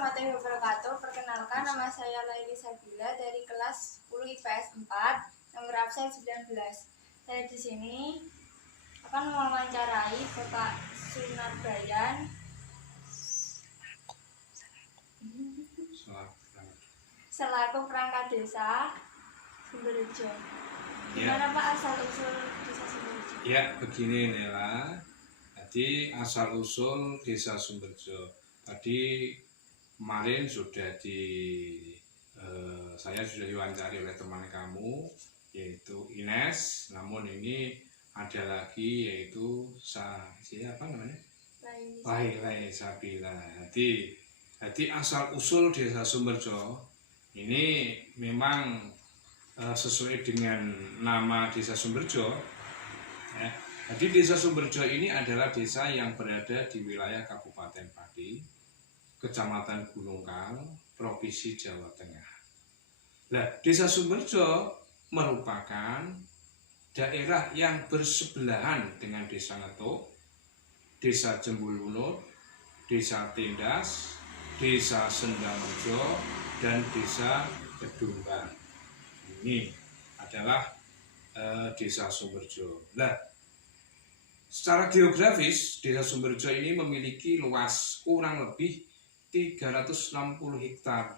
warahmatullahi wabarakatuh. Perkenalkan, nama saya Laili Sabila dari kelas 10 IPS 4, nomor absen 19. Saya di sini akan mewawancarai Bapak Sunarbayan selaku perangkat desa Sumberjo. Gimana Pak asal-usul desa Sumberjo? Ya, begini Nela. Jadi asal-usul desa Sumberjo. Tadi kemarin saya sudah diwawancari oleh teman kamu yaitu Ines. Namun ini ada lagi yaitu siapa namanya? Laili Sabila. Jadi asal-usul desa Sumberjo ini memang sesuai dengan nama desa Sumberjo. Ya. Jadi desa Sumberjo ini adalah desa yang berada di wilayah Kabupaten Pati, Kecamatan Gunungkal, Provinsi Jawa Tengah. Nah, desa Sumberjo merupakan daerah yang bersebelahan dengan desa Ngetuk, desa Jembulunut, desa Tendas, desa Sendangrejo, dan desa Kedungkang. Ini adalah desa Sumberjo. Nah, secara geografis, desa Sumberjo ini memiliki luas kurang lebih 360 hektar.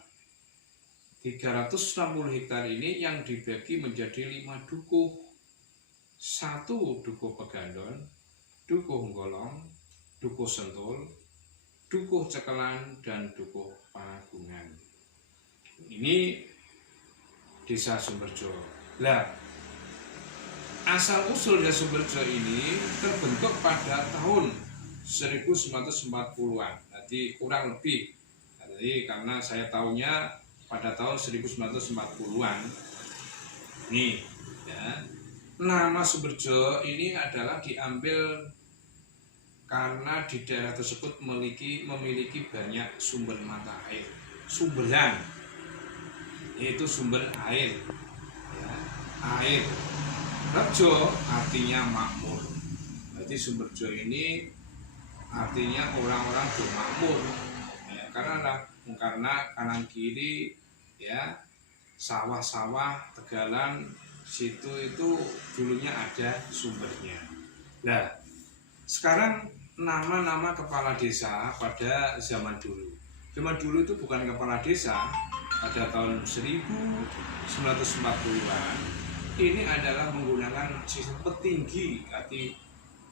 360 hektar ini yang dibagi menjadi 5 dukuh. 1 dukuh Pegandon, dukuh Golong, dukuh Sentul, dukuh Cekelan, dan dukuh Panagungan. Ini desa Sumberjo. Nah, asal-usul desa Sumberjo ini terbentuk pada tahun 1940-an. Jadi kurang lebih. Jadi karena saya tahunya pada tahun 1940-an. Nih, ya. Nama Sumberjo ini adalah diambil karena di daerah tersebut memiliki banyak sumber mata air, sumberan, yaitu sumber air, ya, air. Rejo artinya makmur. Jadi Sumberjo ini artinya orang-orang bermakmur. Ya, karena kanan kiri ya sawah-sawah, tegalan, situ itu dulunya ada sumbernya. Nah, sekarang nama-nama kepala desa pada zaman dulu. Zaman dulu itu bukan kepala desa pada tahun 1940-an. Ini adalah menggunakan sistem petinggi. Arti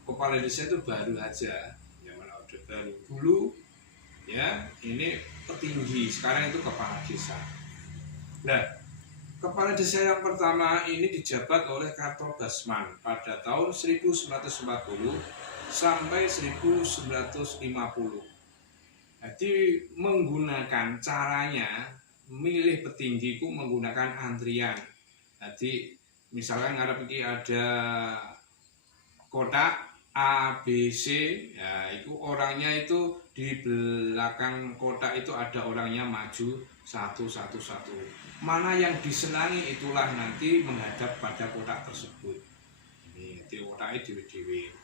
kepala desa itu baru aja, zaman Orde Baru dulu ya, ini petinggi, sekarang itu kepala desa. Nah, kepala desa yang pertama ini dijabat oleh Kartobasman pada tahun 1940 sampai 1950. Jadi menggunakan caranya memilih petinggi itu menggunakan antrian. Jadi misalkan ngarep iki ada kotak A, B, C, ya itu orangnya itu di belakang kotak itu ada orangnya maju satu. Mana yang disenangi itulah nanti menghadap pada kotak tersebut. Ini di kotaknya dewe-dewe.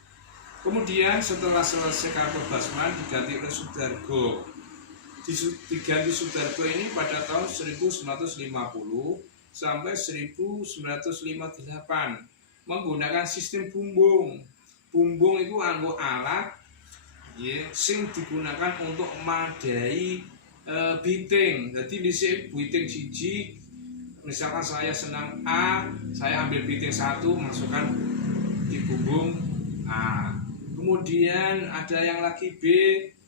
Kemudian setelah selesai Kartobasman diganti oleh Sudargo. Diganti Sudargo ini pada tahun 1950 sampai 1958 menggunakan sistem bumbung. Bumbung itu anggo alat ya, sing digunakan untuk madai biting. Jadi di sini biting siji, misalkan saya senang A, saya ambil biting 1 masukkan di bumbung A. Kemudian ada yang lagi B,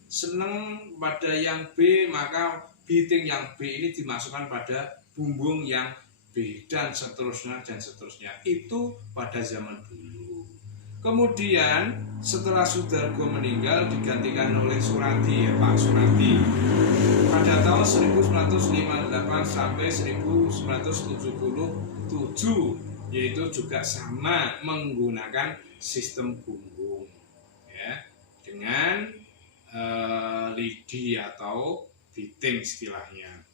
senang pada yang B, maka biting yang B ini dimasukkan pada bumbung yang B, dan seterusnya. Itu pada zaman dulu. Kemudian setelah Sudargo meninggal digantikan oleh Surati, Pak Surati pada tahun 1958 sampai 1977, yaitu juga sama menggunakan sistem bumbung ya, dengan lidi atau biting istilahnya.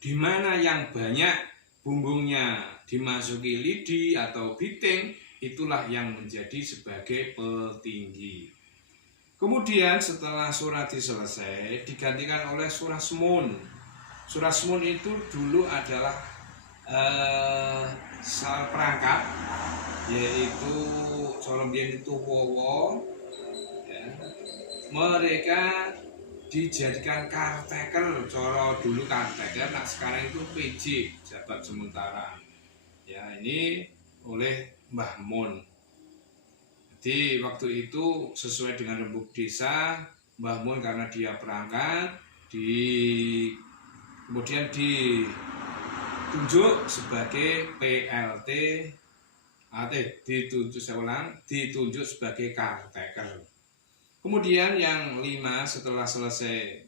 Di mana yang banyak bumbungnya dimasuki lidi atau biting, itulah yang menjadi sebagai petinggi. Kemudian setelah Surati selesai digantikan oleh Surasmun. Surasmun itu dulu adalah perangkat, yaitu Corombian itu Wowo, ya. Mereka dijadikan caretaker, coro dulu caretaker, nah sekarang itu PJ, jabat sementara. Ya, ini oleh Mbah Mun. Jadi waktu itu sesuai dengan rembuk desa, Mbah Mun karena dia perangkat, kemudian ditunjuk sebagai PLT, ditunjuk sebagai caretaker. Kemudian yang 5 setelah selesai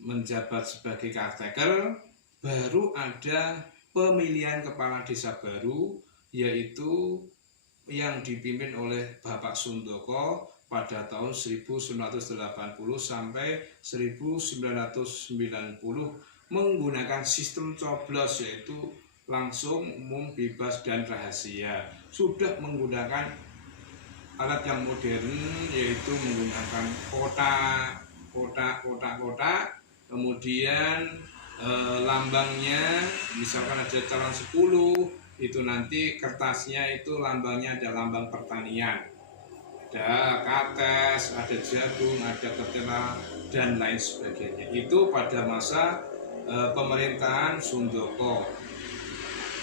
menjabat sebagai caretaker, baru ada pemilihan kepala desa baru, yaitu yang dipimpin oleh Bapak Sundoko pada tahun 1980 sampai 1990 menggunakan sistem coblos, yaitu langsung, umum, bebas, dan rahasia. Sudah menggunakan alat yang modern, yaitu menggunakan kotak, kemudian lambangnya misalkan ada calon 10, itu nanti kertasnya itu lambangnya ada lambang pertanian, ada kates, ada jagung, ada ketela, dan lain sebagainya. Itu pada masa pemerintahan Sundoko.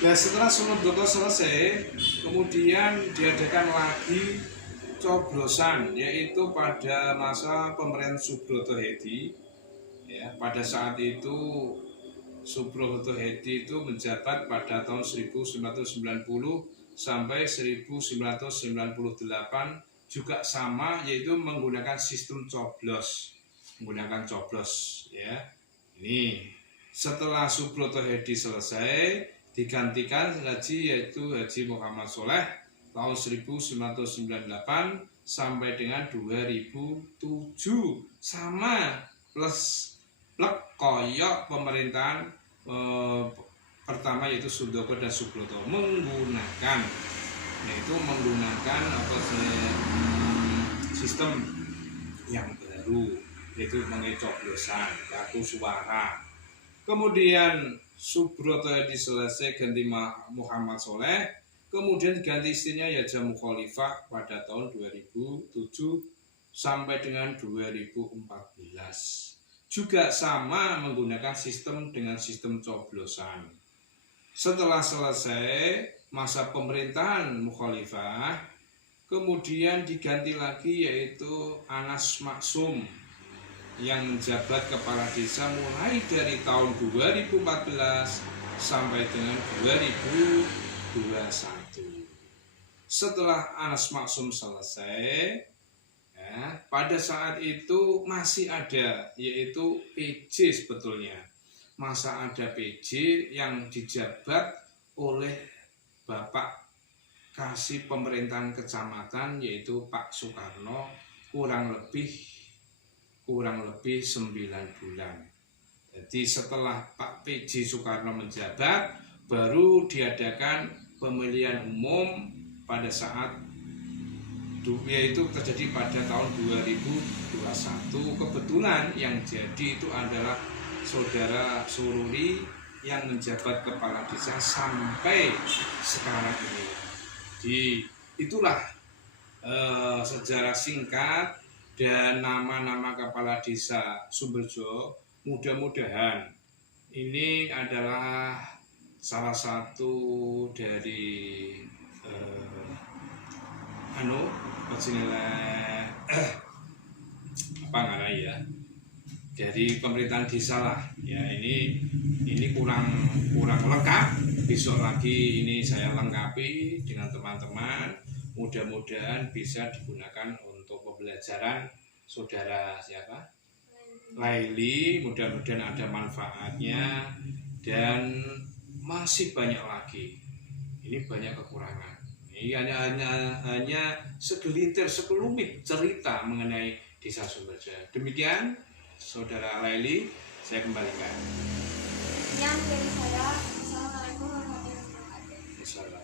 Nah, setelah Sundoko selesai, kemudian diadakan lagi coblosan, yaitu pada masa pemerintahan Subroto Hedi. Ya, pada saat itu Subroto Hedi itu menjabat pada tahun 1990 sampai 1998, juga sama, yaitu menggunakan sistem coblos, ya. Ini setelah Subroto Hedi selesai, digantikan haji, yaitu Haji Muhammad Soleh tahun 1998 sampai dengan 2007, sama plus koyok pemerintahan pertama, yaitu Sundoko dan Subroto, menggunakan sistem yang baru, yaitu mengenai coblosan kartu suara. Kemudian Subroto selesai, ganti Muhammad Soleh, kemudian diganti istrinya Yaja Mukhalifah pada tahun 2007 sampai dengan 2014. Juga sama menggunakan sistem coblosan. Setelah selesai masa pemerintahan Mukhalifah, kemudian diganti lagi, yaitu Anas Maksum yang menjabat kepala desa mulai dari tahun 2014 sampai dengan 2021. Setelah Anas Maksum selesai, ya, pada saat itu masih ada, yaitu PJ sebetulnya. Masa ada PJ yang dijabat oleh Bapak Kasih Pemerintahan Kecamatan, yaitu Pak Soekarno, kurang lebih 9 bulan. Jadi setelah Pak PJ Soekarno menjabat, baru diadakan pemilihan umum pada saat yaitu terjadi pada tahun 2021. Kebetulan yang jadi itu adalah Saudara Sururi yang menjabat kepala desa sampai sekarang ini. Jadi itulah sejarah singkat dan nama-nama kepala desa Sumberjo. Mudah-mudahan ini adalah salah satu dari dari pemerintahan desa lah ya. Ini kurang lengkap, besok lagi ini saya lengkapi dengan teman-teman. Mudah-mudahan bisa digunakan untuk pembelajaran saudara siapa? Laili. Mudah-mudahan ada manfaatnya, dan masih banyak lagi. Ini banyak kekurangan. Ini hanya sekelumit cerita mengenai Desa Sumberjo. Demikian Saudara Laili, saya kembalikan. Yang dari saya, Assalamualaikum warahmatullahi wabarakatuh.